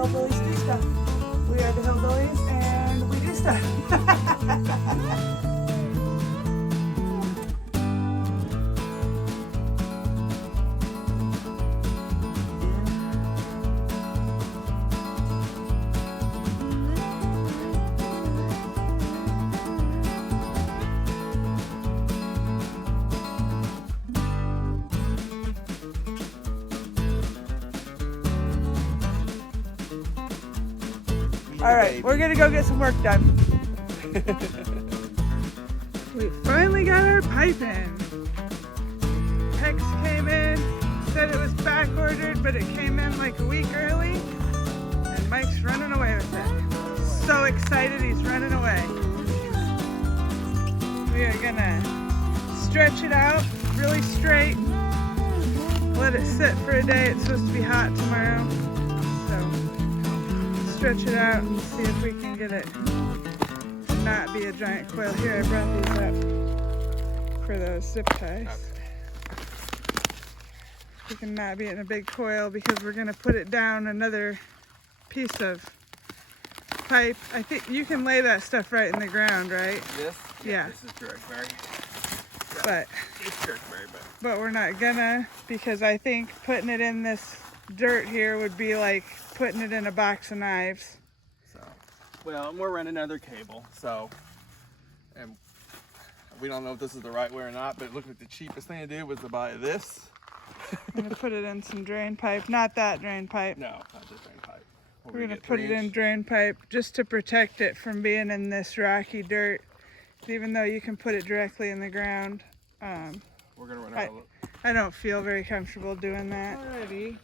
Hillbillies do stuff. We are the Hillbillies and we do stuff. All right, we're gonna go get some work done. We finally got our pipe in. Hex came in, said it was back ordered, but it came in like a week early, and Mike's running away with it. So excited, he's running away. We are gonna stretch it out really straight, let it sit for a day. It's supposed to be hot tomorrow, so stretch it out and see if we can get it to not be a giant coil. Here, I brought these up for those zip ties. We can not be in a big coil because we're gonna put it down another piece of pipe. I think you can lay that stuff right in the ground, right? This? Yeah. This is drainpipe. But It's drainpipe, but we're not gonna, because I think putting it in this dirt here would be like putting it in a box of knives. So, well, and we're running another cable, so, and we don't know if this is the right way or not, but it looked like the cheapest thing to do was to buy this. I'm gonna put it in some drain pipe, not that drain pipe. No, not this drain pipe. We're gonna put it in drain pipe just to protect it from being in this rocky dirt. Even though you can put it directly in the ground, We're gonna run out of I don't feel very comfortable doing that. Already,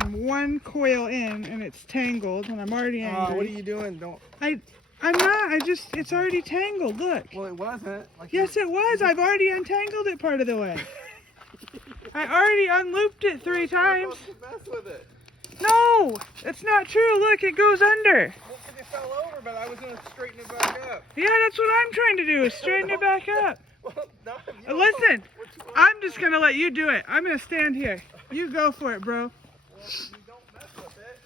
I'm one coil in and it's tangled, and I'm already angry. what are you doing? I'm not. It's already tangled. Look. Well, it wasn't. Yes, it was. I've already untangled it part of the way. I already unlooped it 3 times. Mess with it. No, it's not true. Look, it goes under. Well, it fell over, but I was gonna straighten it back up. Yeah, that's what I'm trying to do, is straighten it back up. Well, no, you don't Listen, know what you want. I'm just gonna let you do it. I'm gonna stand here. You go for it, bro. Well, you don't mess with it.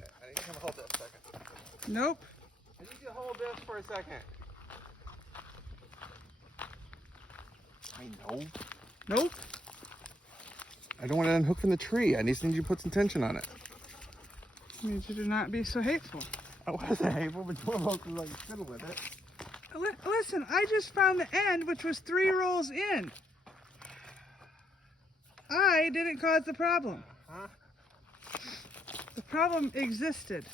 Okay, I need you to hold that a second. Nope. I need you to hold this for a second. I know. Nope. I don't want to unhook from the tree. I just need you to put some tension on it. I need you to not be so hateful. I wasn't able, but you were both like fiddle with it. Listen, I just found the end, which was 3 rolls in. I didn't cause the problem. Huh? The problem existed.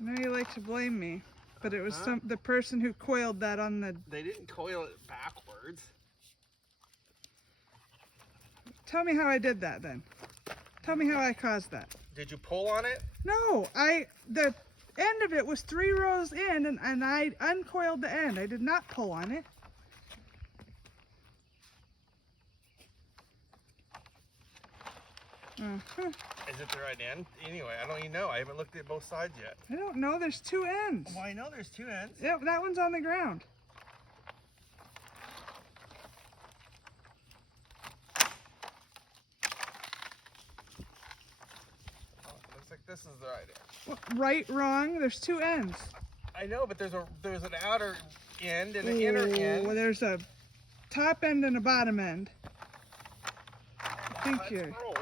I know you like to blame me, but it was the person who coiled that on the... They didn't coil it backwards. Tell me how I did that then. Tell me how I caused that. Did you pull on it? No, the end of it was 3 rows in, and I uncoiled the end. I did not pull on it. Is it the right end? Anyway, I don't even know. I haven't looked at both sides yet. I don't know. There's 2 ends. Well, I know there's 2 ends. Yep, that one's on the ground. Oh, looks like this is the right end. What, right, wrong? There's 2 ends. I know, but there's an outer end and an inner end. Well, there's a top end and a bottom end. I think Let's you're... roll.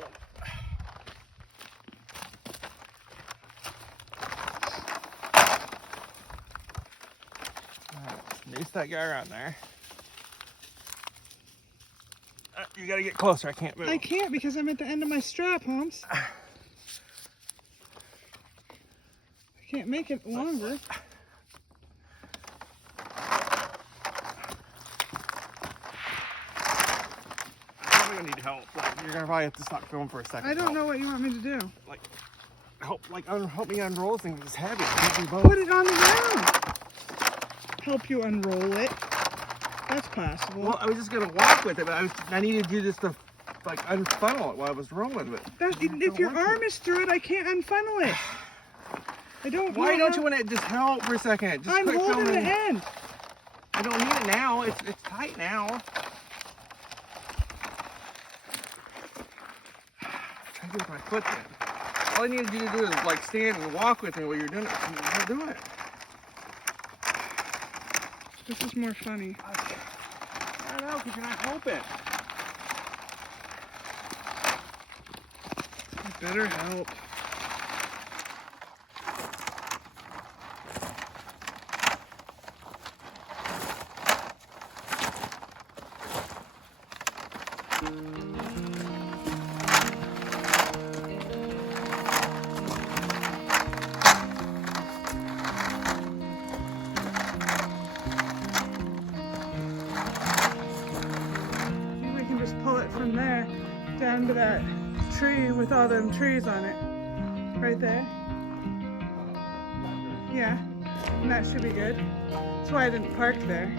Race that guy around there. You gotta get closer. I can't move. I can't because I'm at the end of my strap, Holmes. I can't make it longer. I'm gonna need help. Like, you're gonna probably have to stop filming for a second. I don't know what you want me to do. Like, help me unroll things. It's heavy. I can't do both. Put it on the ground. Help you unroll it. that's possible. Well, I was just gonna walk with it, but I needed you just to like unfunnel it while I was rolling with it. If your arm is through it, I can't unfunnel it. I don't. Why don't you want to just help for a second? Just I'm quit holding filming. the end. I don't need it now. It's tight now. Try to do it with my foot then. All I needed you to do is like stand and walk with me while you're doing it. You're not doing it. This is more funny. I don't know, because you're not helping. I better help. Pull it from there down to that tree with all them trees on it. Right there. Yeah, and that should be good. That's why I didn't park there.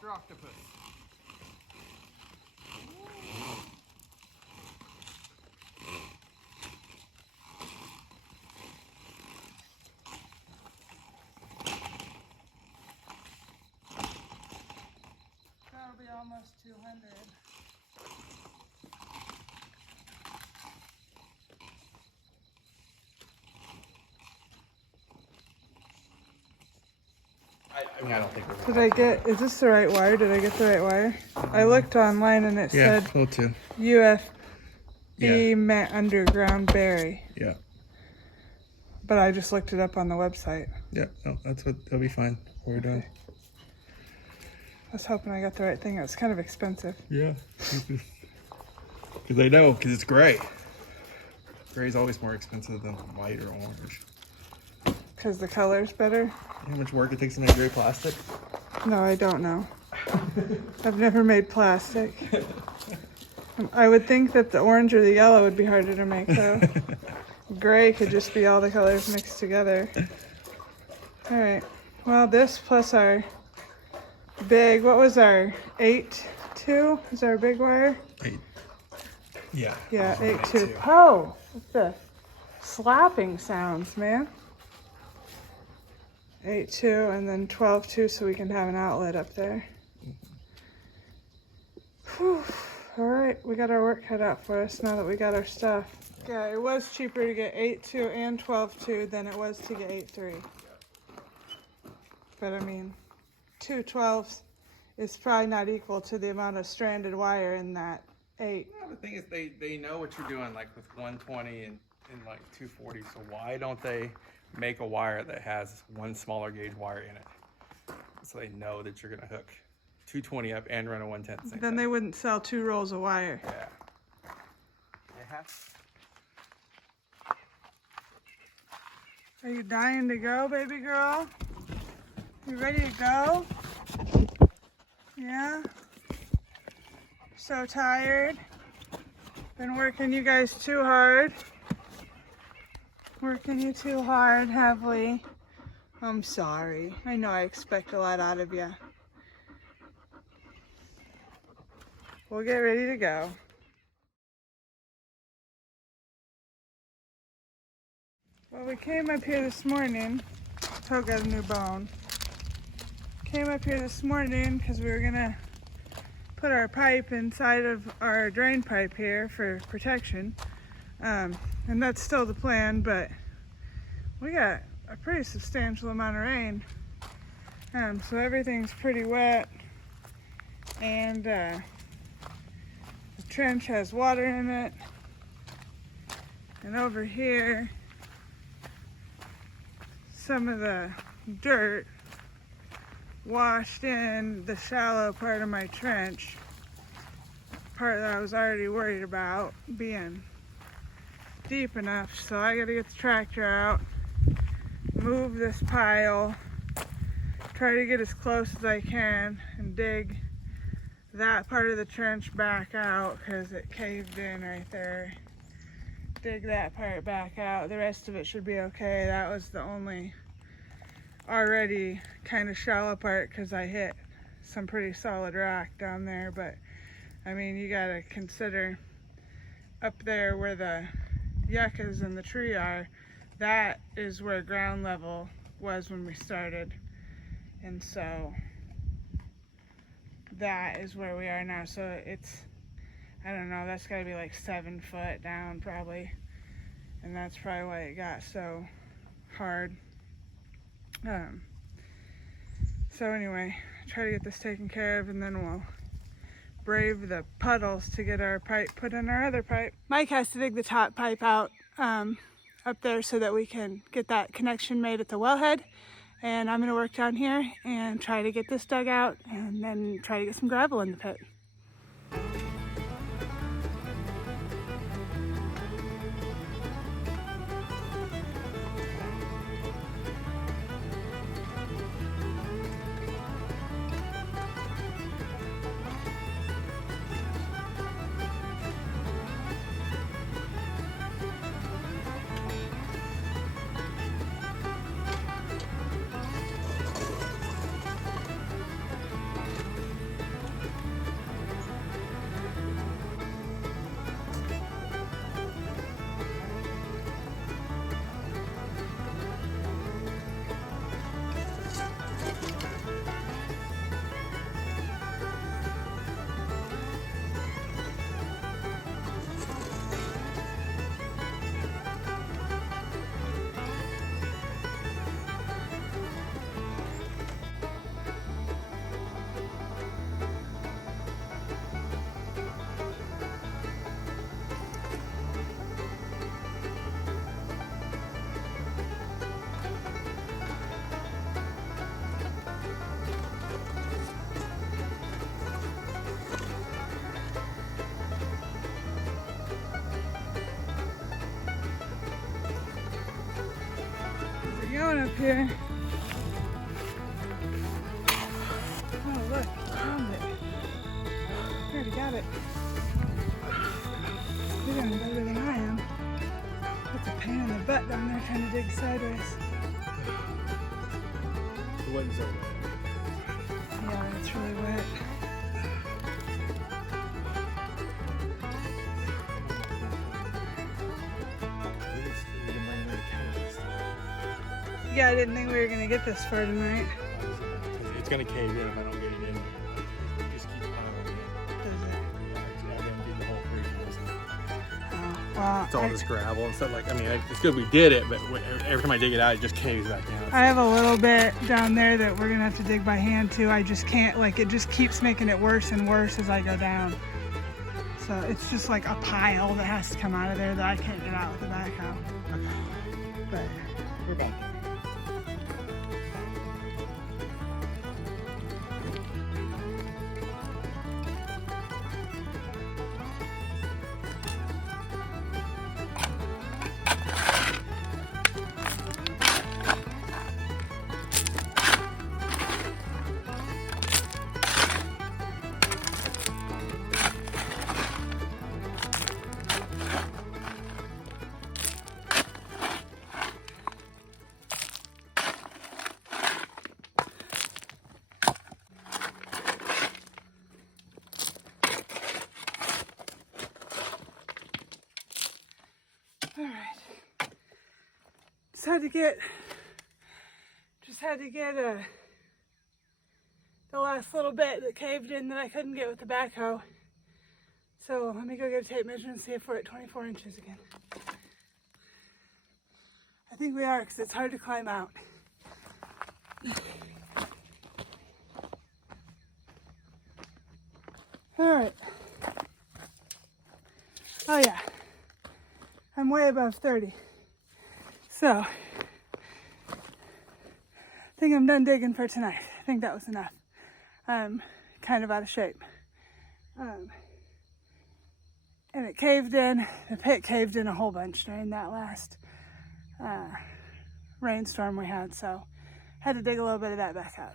Dr. Octopus. That'll be almost 200. I mean, I don't think we're Did I get, is this the right wire? Did I get the right wire? I looked online and it said pull too. UFB meant underground berry. Yeah. But I just looked it up on the website. Yeah, no, that'll be fine. We're done. I was hoping I got the right thing. It was kind of expensive. Yeah. Because I know, because it's gray. Gray's always more expensive than white or orange. Because the color's better? How much work it takes to make gray plastic? No, I don't know. I've never made plastic. I would think that the orange or the yellow would be harder to make though. Gray could just be all the colors mixed together. All right. Well, this plus our big, what was our 8-2? Is our big wire? 8. Yeah. Yeah, 8-2. Oh, what's the slapping sounds, man? 8-2 and then 12-2 so we can have an outlet up there. Whew. All right, we got our work cut out for us now that we got our stuff. Yeah, it was cheaper to get 8-2 and 12-2 than it was to get 8-3. But I mean, 2 12s is probably not equal to the amount of stranded wire in that 8. Well, the thing is, they know what you're doing, like with 120 and like 240. So why don't they make a wire that has one smaller gauge wire in it, so they know that you're gonna hook 220 up and run a 110. Then they wouldn't sell 2 rolls of wire. Yeah. They have. Are you dying to go, baby girl? You ready to go? Yeah? So tired. Been working you guys too hard. Working you too hard, have we? I'm sorry. I know I expect a lot out of you. We'll get ready to go. Well, we came up here this morning. Toe got a new bone. Came up here this morning because we were gonna put our pipe inside of our drain pipe here for protection. And that's still the plan, but we got a pretty substantial amount of rain. So everything's pretty wet, and the trench has water in it. And over here, some of the dirt washed in the shallow part of my trench, part that I was already worried about being deep enough. So I gotta get the tractor out, move this pile, try to get as close as I can and dig that part of the trench back out because it caved in right there. Dig that part back out. The rest of it should be okay. That was the only already kind of shallow part because I hit some pretty solid rock down there. But I mean, you gotta consider up there where the yuccas and the tree are, that is where ground level was when we started, and so that is where we are now. So it's, I don't know, that's gotta be like 7 foot down probably, and that's probably why it got so hard. So anyway, try to get this taken care of, and then we'll brave the puddles to get our pipe put in our other pipe. Mike has to dig the top pipe out up there so that we can get that connection made at the wellhead, and I'm going to work down here and try to get this dug out and then try to get some gravel in the pit. Going up here. Oh look, found it. I already got it. You're doing better than I am. It's a pain in the butt down there trying to dig sideways. The wet's so wet. Yeah, it's really wet. Yeah, I didn't think we were gonna get this far tonight. Because it's gonna cave in if I don't get it in there. It just keeps piling in. Does it? Yeah, I didn't feed the whole freaking. Oh, well, It's all this gravel and stuff. Like, I mean, it's good we did it, but every time I dig it out, it just caves back down. I have a little bit down there that we're gonna have to dig by hand too. I just can't, like, it just keeps making it worse and worse as I go down. So it's just like a pile that has to come out of there that I can't get out with the backhoe. Okay. But We're back. all right. Just had to get the last little bit that caved in that I couldn't get with the backhoe. So let me go get a tape measure and see if we're at 24 inches again. I think we are, because it's hard to climb out. All right. Oh yeah, I'm way above 30. So, I think I'm done digging for tonight. I think that was enough. I'm kind of out of shape. And it caved in, the pit caved in a whole bunch during that last rainstorm we had, so had to dig a little bit of that back out.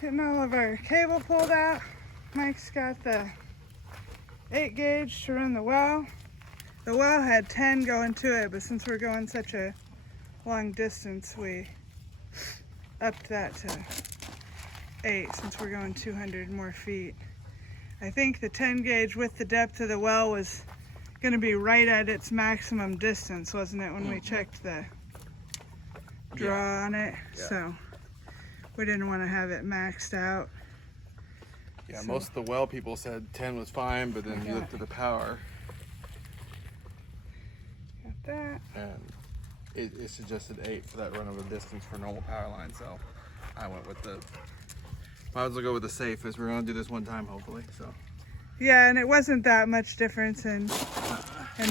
Getting all of our cable pulled out. Mike's got the 8 gauge to run the well. The well had 10 going to it, but since we're going such a long distance, we upped that to 8 since we're going 200 more feet. I think the 10 gauge with the depth of the well was going to be right at its maximum distance, wasn't it, when we checked the draw on it? Yeah. So we didn't want to have it maxed out. Yeah, most of the well people said 10 was fine, but then you looked at the power. Got that. And it suggested 8 for that run over distance for normal power line, so I went with the, might as well go with the safest. We're gonna do this one time, hopefully, so. Yeah, and it wasn't that much difference in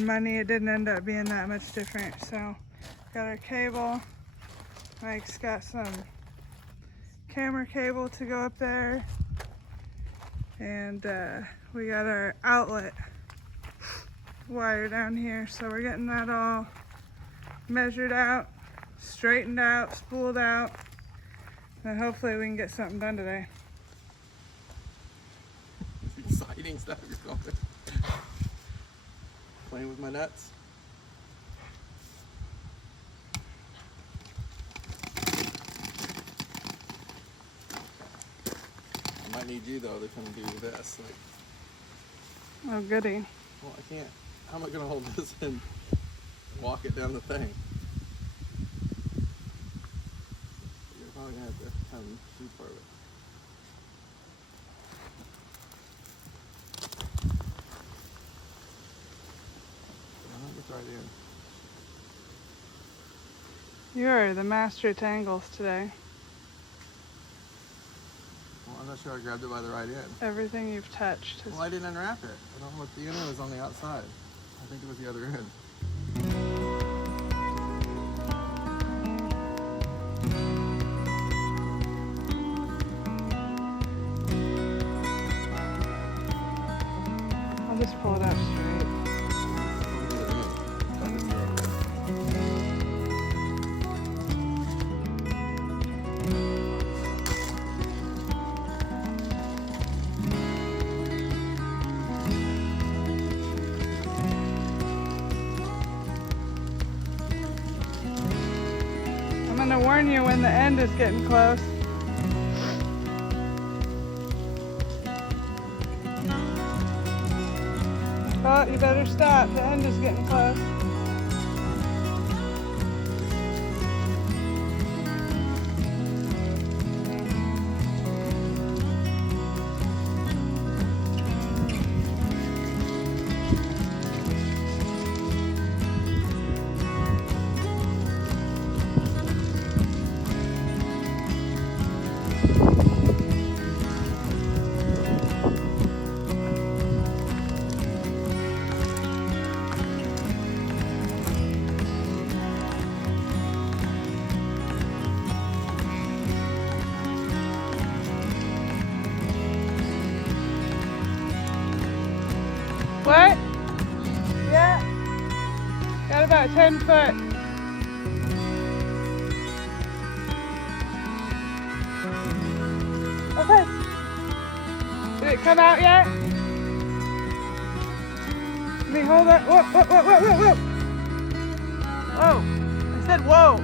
money. It didn't end up being that much different. So, got our cable. Mike's got some camera cable to go up there. And we got our outlet wire down here. So we're getting that all measured out, straightened out, spooled out. And hopefully we can get something done today. Exciting stuff you're going. Playing with my nuts. I might need you though to come do this. Like, Oh, goody. well, I can't. How am I gonna hold this and walk it down the thing? You're probably gonna have to come do part of it. It's right in. You are the master at angles today. Well, I'm not sure I grabbed it by the right end. Everything you've touched has... Well, I didn't unwrap it. I don't know what the end was on the outside. I think it was the other end. I'll just pull it out straight. I'm gonna warn you when the end is getting close. Oh, you better stop. The end is getting close. about 10 foot. Okay. Did it come out yet? Let me hold up. Whoa, whoa, whoa, whoa, whoa, whoa. Whoa. I said whoa.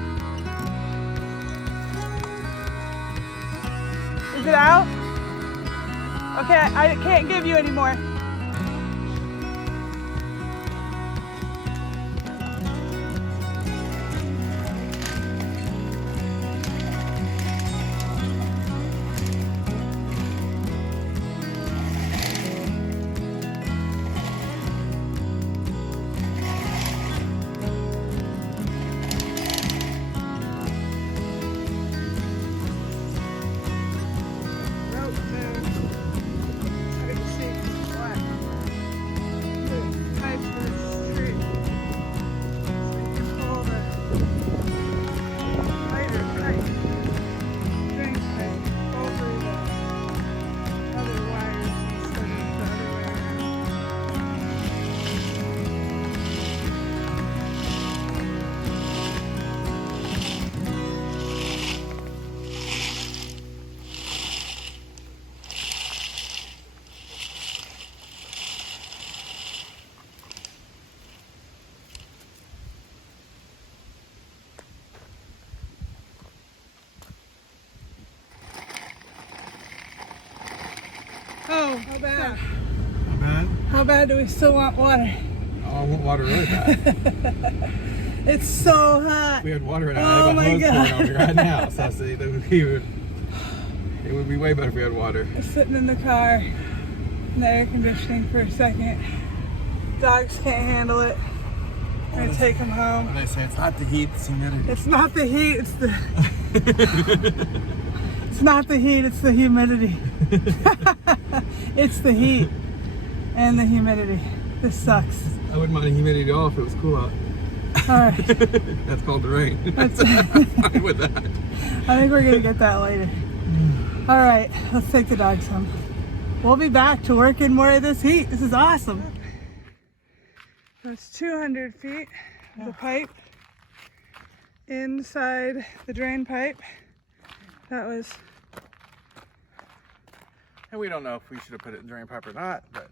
Is it out? Okay, I can't give you any more. Oh, how bad? How bad? How bad do we still want water? Oh, I want water really bad. It's so hot. We had water in Oh our my hose God. pouring on me right now. So I see that it would be way better if we had water. We're sitting in the car in the air conditioning for a second. Dogs can't handle it. We're gonna take them home. And they say it's not the heat, it's humidity. It's not the heat, it's the it's not the heat, it's the humidity. It's the heat and the humidity. This sucks. I wouldn't mind the humidity at all if it was cool out. Alright. That's called the rain. That's I'm fine with that. I think we're gonna get that later. Alright, let's take the dogs home. We'll be back to work in more of this heat. This is awesome. That's 200 feet of the pipe inside the drain pipe. That was... And we don't know if we should have put it in drain pipe or not, but...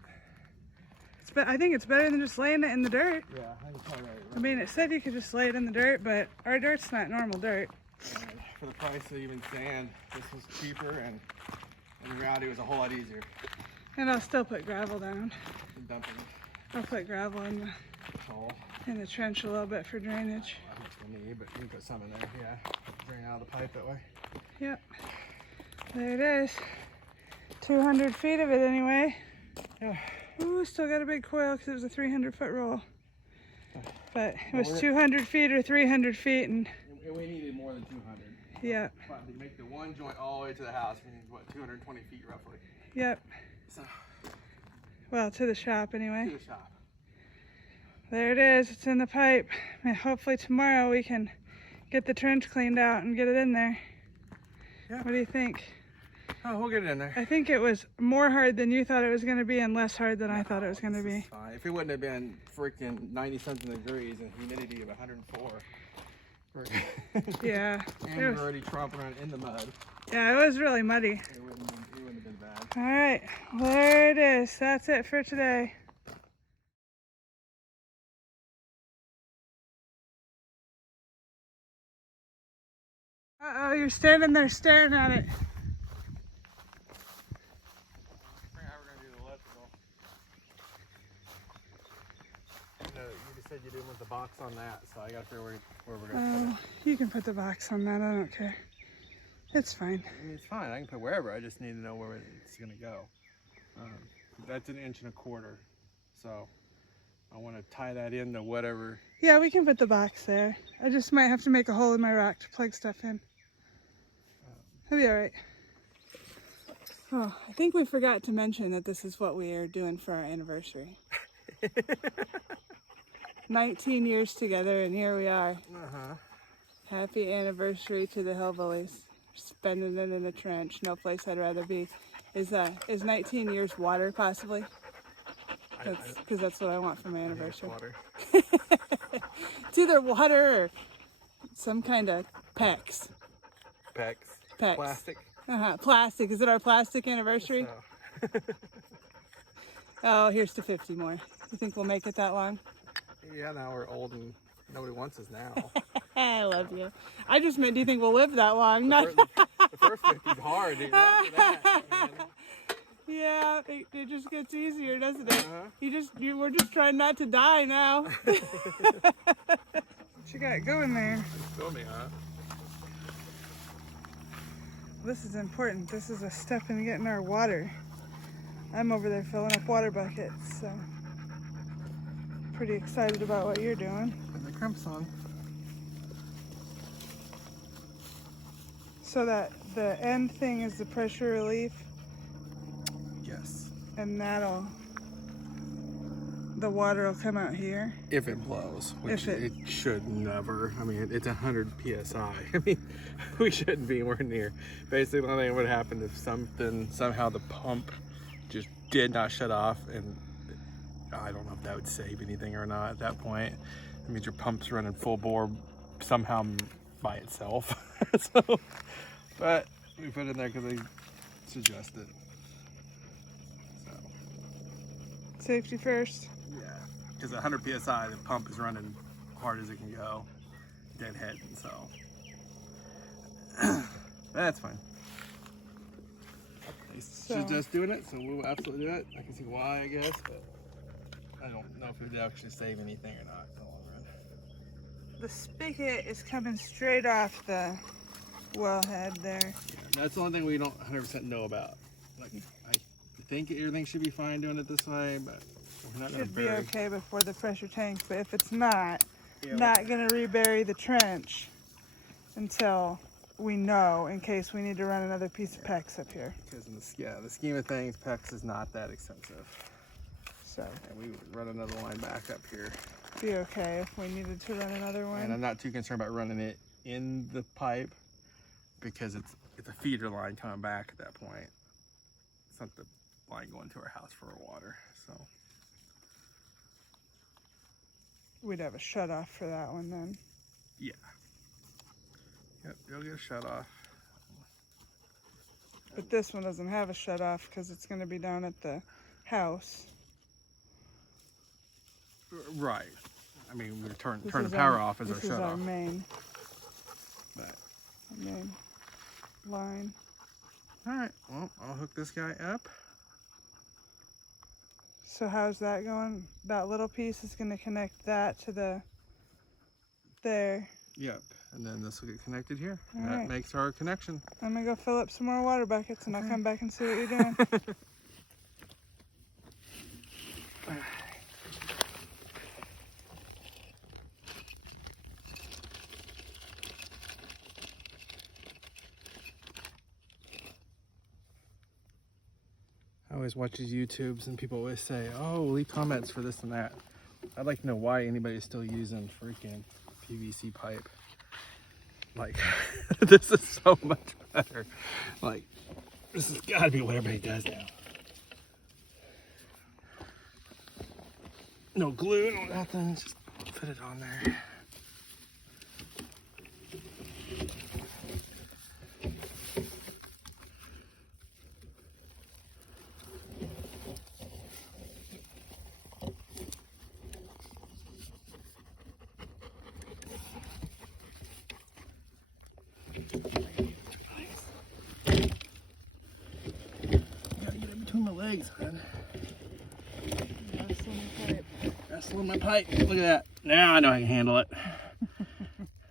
I think it's better than just laying it in the dirt. Yeah, I think it's probably right. I mean, it said you could just lay it in the dirt, but our dirt's not normal dirt. And for the price of even sand, this was cheaper, and in reality it was a whole lot easier And I'll still put gravel down. than dumping I'll put gravel coal. in the trench a little bit for drainage. I think it's gonna need, but you can put some in there, yeah. Drain out of the pipe that way. Yep. There it is. 200 feet of it anyway. Yeah. Ooh, still got a big coil because it was a 300-foot roll. But it was Well, 200 feet or 300 feet, and We needed more than 200. yeah, But to make the one joint all the way to the house, we need, what, 220 feet roughly. yep. So, Well, to the shop anyway. to the shop. There it is. It's in the pipe. And hopefully tomorrow we can get the trench cleaned out and get it in there. Yeah. What do you think? Oh, we'll get it in there. I think it was more hard than you thought it was going to be and less hard than I thought it was going to This be. is fine. If it wouldn't have been freaking 90-something degrees and humidity of 104, Yeah. and It we're was, already tromping around in the mud, yeah, it was really muddy. it wouldn't have been bad. All right, there it is. That's it for today. Uh-oh, you're standing there staring at it. You said you didn't want the box on that, so I gotta figure where we're gonna put Oh, you can put the box on that. I don't care. It's fine. it. I mean, it's fine. I can put wherever. I just need to know where it's gonna go. That's 1.25 inches, so I want to tie that into whatever. Yeah, we can put the box there. I just might have to make a hole in my rock to plug stuff in. It'll be all right. Oh, I think we forgot to mention that this is what we are doing for our anniversary. 19 years together, and here we are. Happy anniversary to the Hillbillies. Spending it in a trench. No place I'd rather be. Is 19 years water possibly? Because that's what I want for my anniversary. Water. either water or some kind of PEX. PEX. PEX. Plastic. Plastic. Is it our plastic anniversary? So. Oh, here's to 50 more. You think we'll make it that long? Yeah, now we're old and nobody wants us now. I love you. I just meant, do you think we'll live that long? The first 50's hard, dude. After that, man. Yeah, it just gets easier, doesn't it? We're just trying not to die now. What you got going there? Feel me, huh? This is important. This is a step in getting our water. I'm over there filling up water buckets, so pretty excited about what you're doing. And the crimp song. So that the end thing is the pressure relief, Yes. and the water will come out here. If it blows, which If it should never. I mean, it's 100 PSI. I mean, we shouldn't be anywhere near. Basically, the only thing that would happen if somehow the pump just did not shut off, and I don't know if that would save anything or not at that point. It means your pump's running full bore somehow by itself. So, but we put it in there because they suggest it. So. Safety first. Yeah, because at 100 PSI, the pump is running hard as it can go, deadhead, and so that's fine. She's just doing it, so we'll absolutely do it. I can see why, I guess, but I don't know if it would actually save anything or not in the long run. The spigot is coming straight off the wellhead there. Yeah, that's the only thing we don't 100% know about. Like, I think everything should be fine doing it this way, but we're not going to bury. Should be okay before the pressure tanks, but if it's not, Yeah, not going to rebury the trench until we know, in case we need to run another piece of PEX up here. Because in the scheme of things, PEX is not that expensive. So, And we would run another line back up here. be okay if we needed to run another one. And I'm not too concerned about running it in the pipe because it's a feeder line coming back at that point. It's not the line going to our house for our water, so. We'd have a shut off for that one then. Yeah. Yep, it'll get shut off. But this one doesn't have a shut off because it's going to be down at the house. Right. I mean, we turn This the is power off as our This is shut our off. main But line. all right, well, I'll hook this guy up. So how's that going? That little piece is going to connect that to there. Yep, and then this will get connected here. All And that right. makes our connection. I'm going to go fill up some more water buckets and I'll come back and see what you're doing. I always watch these YouTubes and people always say, oh, leave comments for this and that. I'd like to know why anybody's still using freaking PVC pipe. Like, this is so much better. Like, this has got to be what everybody does now. No glue, no nothing, just put it on there. Gotta get it between my legs, man. Wrestling my pipe. Look at that. Now I know I can handle it.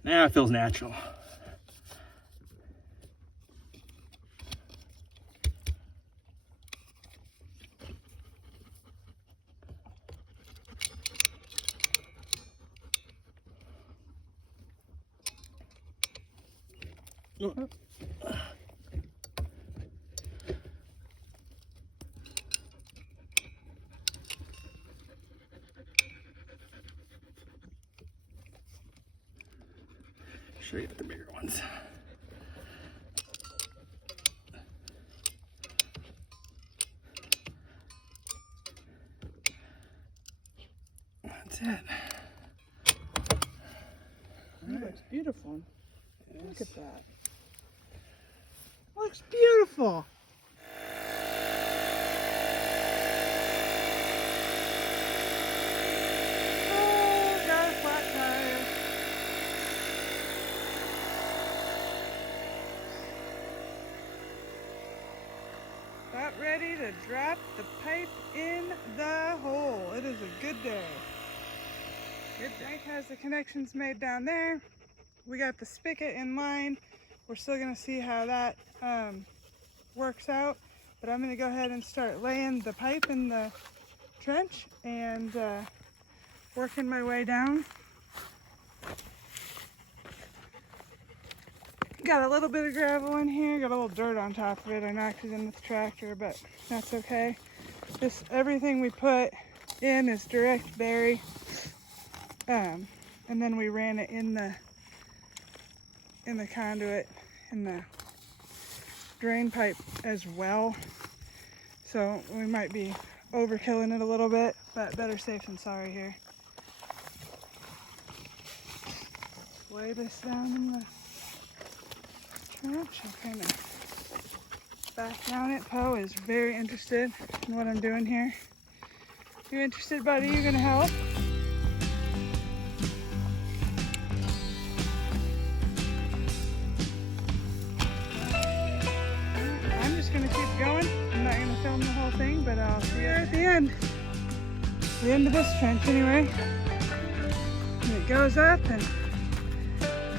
Now it feels natural. Oh. Show you the bigger ones. That's it. That looks beautiful. Yes. Look at that. Looks beautiful. Oh, got a flat tire. About ready to drop the pipe in the hole. It is a good day. Mike has the connections made down there. We got the spigot in line. We're still gonna see how that works out, but I'm gonna go ahead and start laying the pipe in the trench and working my way down. Got a little bit of gravel in here, got a little dirt on top of it. I knocked it in with the tractor, but that's okay. Everything we put in is direct bury. And then we ran it in the conduit, in the drain pipe as well. So we might be overkilling it a little bit, but better safe than sorry here. Lay this down in the trench. I'll kind of back down it. Poe is very interested in what I'm doing here. You interested, buddy? You gonna help? Gonna keep going. I'm not gonna film the whole thing, but I'll see you at the end. The end of this trench anyway. And it goes up and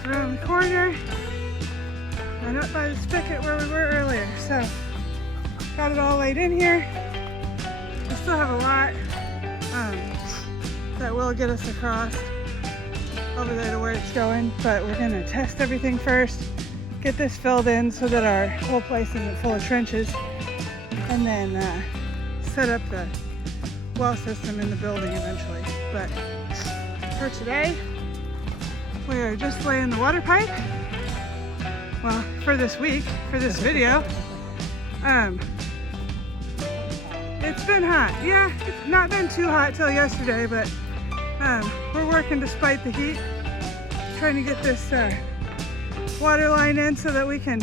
around the corner and up by the spigot where we were earlier. So got it all laid in here. We still have a lot that will get us across over there to where it's going, but we're gonna test everything first. Get this filled in so that our whole place isn't full of trenches, and then set up the well system in the building eventually. But for today, we are just laying the water pipe. Well, for this week, for this video. It's been hot. Yeah, it's not been too hot till yesterday, but we're working despite the heat, trying to get this water line in so that we can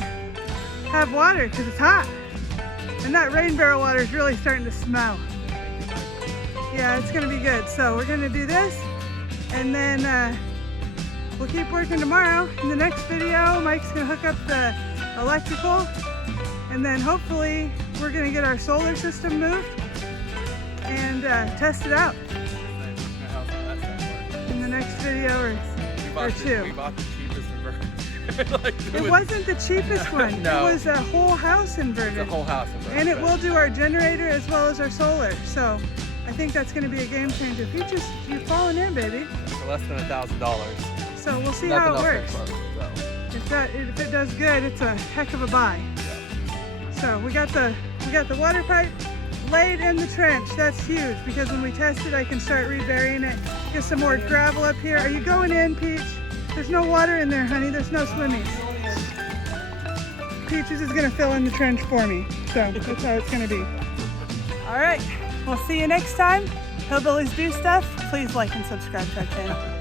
have water because it's hot, and that rain barrel water is really starting to smell. Yeah, it's gonna be good. So we're gonna do this, and then we'll keep working tomorrow. In the next video, Mike's gonna hook up the electrical, and then hopefully we're gonna get our solar system moved and test it out in the next video or two. We bought the cheapest inverter. It wasn't the cheapest one. No. It was a whole house inverter. The whole house inverter. And it will do our generator as well as our solar. So I think that's going to be a game changer. You're falling in, baby. For less than $1,000. So we'll see how it works. If it does good, it's a heck of a buy. Yeah. So we got the water pipe laid in the trench. That's huge because when we test it, I can start reburying it. Get some more gravel up here. Are you going in, Peach? There's no water in there, honey. There's no swimmies. Peaches is gonna fill in the trench for me. So that's how it's gonna be. All right, we'll see you next time. Hillbillies do stuff. Please like and subscribe to our channel.